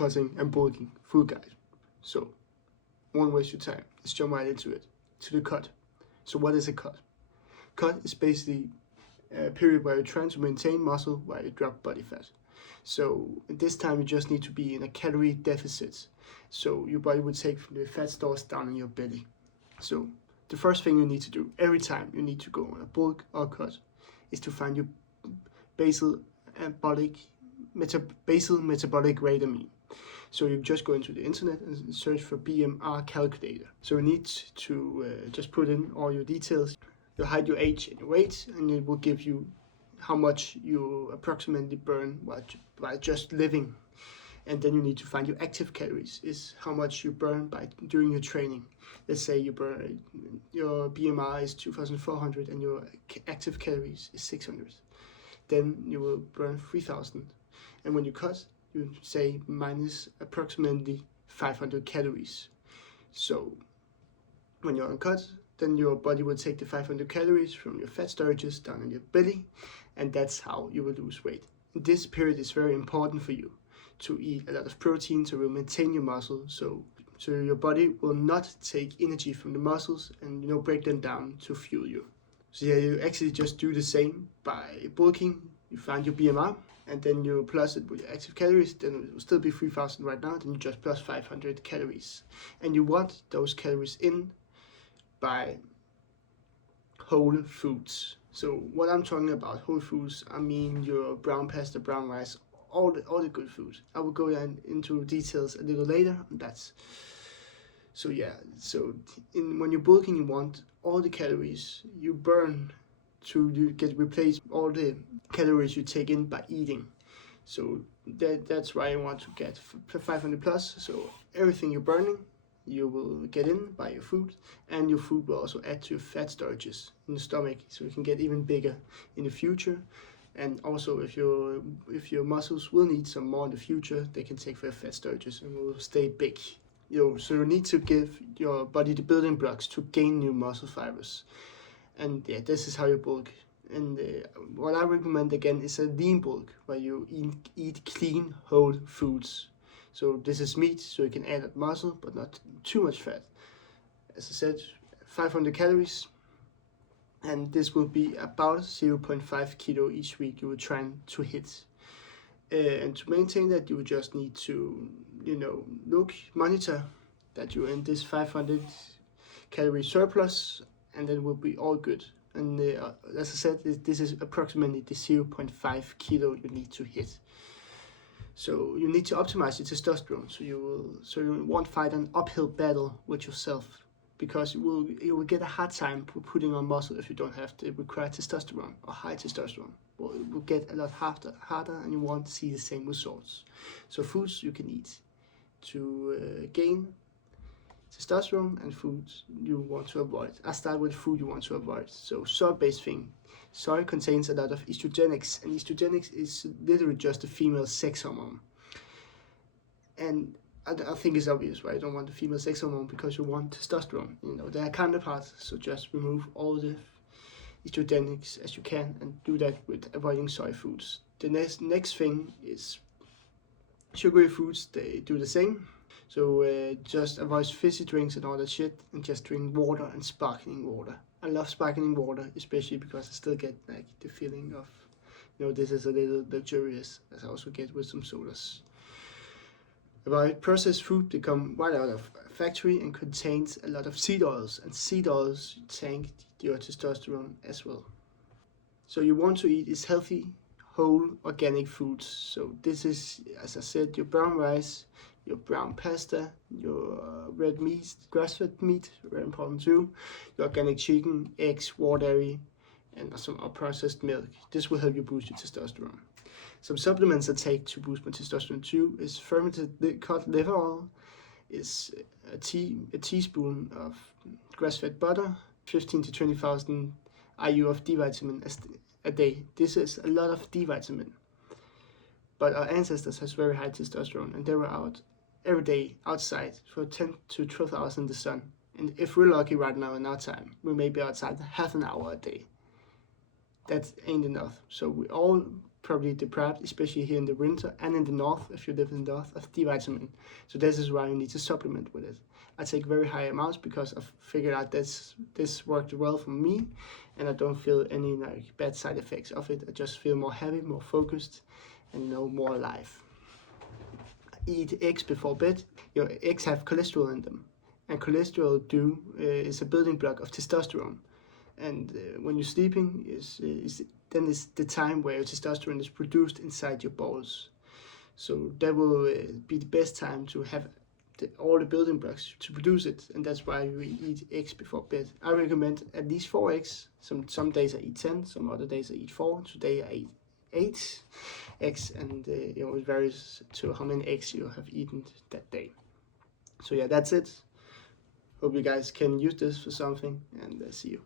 cutting and bulking full guide. So, won't waste your time. Let's jump right into it, to the cut. So what is a cut? Cut is basically a period where you're trying to maintain muscle while you drop body fat. So at this time you just need to be in a calorie deficit. So your body would take the fat stores down in your belly. So the first thing you need to do every time you need to go on a bulk or cut is to find your basal metabolic rate of mean. So you just go into the internet and search for BMR calculator. So you need to just put in all your details, your height, your age, and your weight, and it will give you how much you approximately burn while just living. And then you need to find your active calories, is how much you burn during your training. Let's say your BMR is 2,400 and your active calories is 600. Then you will burn 3,000. And when you cut, you say minus approximately 500 calories. So when you're on cut, then your body will take the 500 calories from your fat storages down in your belly, and that's how you will lose weight. In this period is very important for you to eat a lot of protein to maintain your muscle, so your body will not take energy from the muscles and break them down to fuel you. So yeah, you actually just do the same by bulking. You find your BMR, and then you plus it with your active calories, then it will still be 3,000 right now, then you just plus 500 calories. And you want those calories in by whole foods. So what I'm talking about, whole foods, I mean your brown pasta, brown rice, all the good food. I will go into details a little later on that. So yeah, when you're bulking, you want all the calories you burn to get replaced all the calories you take in by eating. So that's why you want to get 500 plus. So everything you're burning, you will get in by your food, and your food will also add to your fat storages in the stomach, so you can get even bigger in the future. And also, if your muscles will need some more in the future, they can take their fat storages and will stay big. So you need to give your body the building blocks to gain new muscle fibers. And yeah, this is how you bulk. And what I recommend again is a lean bulk, where you eat clean whole foods. So this is meat, so you can add up muscle, but not too much fat. As I said, 500 calories, and this will be about 0.5 kilo each week you will try to hit. And to maintain that, you will just need to, monitor that you're in this 500 calorie surplus, and then will be all good. And as I said, this is approximately the 0.5 kilo you need to hit. So you need to optimize your testosterone. So you won't fight an uphill battle with yourself, because you will get a hard time putting on muscle if you don't have the required testosterone or high testosterone. Well, it will get a lot harder, and you won't see the same results. So foods you can eat to gain testosterone, and foods you want to avoid. I start with food you want to avoid. So soy-based thing. Soy contains a lot of estrogenics, and estrogenics is literally just a female sex hormone. And I think it's obvious why you don't want the female sex hormone, because you want testosterone. They are counterparts, so just remove all the estrogenics as you can, and do that with avoiding soy foods. The next thing is sugary foods. They do the same. So just avoid fizzy drinks and all that shit, and just drink water and sparkling water. I love sparkling water, especially because I still get the feeling of, this is a little luxurious, as I also get with some sodas. Avoid processed food. They come right out of a factory and contains a lot of seed oils, and seed oils tank your testosterone as well. So you want to eat is healthy, whole, organic foods. So this is, as I said, your brown rice, your brown pasta, your red meat, grass-fed meat, very important too, your organic chicken, eggs, raw dairy, and some unprocessed milk. This will help you boost your testosterone. Some supplements I take to boost my testosterone too is fermented cod liver oil, is a teaspoon of grass-fed butter, 15 to 20,000 IU of D vitamin a day. This is a lot of D vitamin. But our ancestors has very high testosterone, and they were out every day outside for 10 to 12 hours in the sun. And if we're lucky right now in our time, we may be outside half an hour a day. That ain't enough. So we all probably deprived, especially here in the winter and in the north, if you live in the north, of D vitamin. So this is why you need to supplement with it. I take very high amounts because I've figured out this worked well for me, and I don't feel any like bad side effects of it. I just feel more happy, more focused, and more alive. Eat eggs before bed. Your eggs have cholesterol in them, and cholesterol is a building block of testosterone. And when you're sleeping, then is the time where your testosterone is produced inside your balls. So that will be the best time to have all the building blocks to produce it, and that's why we eat eggs before bed. I recommend at least 4 eggs. Some days I eat 10, some other days I eat 4. Today I eat 8 eggs, and it varies to how many eggs you have eaten that day. So yeah, that's it. Hope you guys can use this for something, and see you.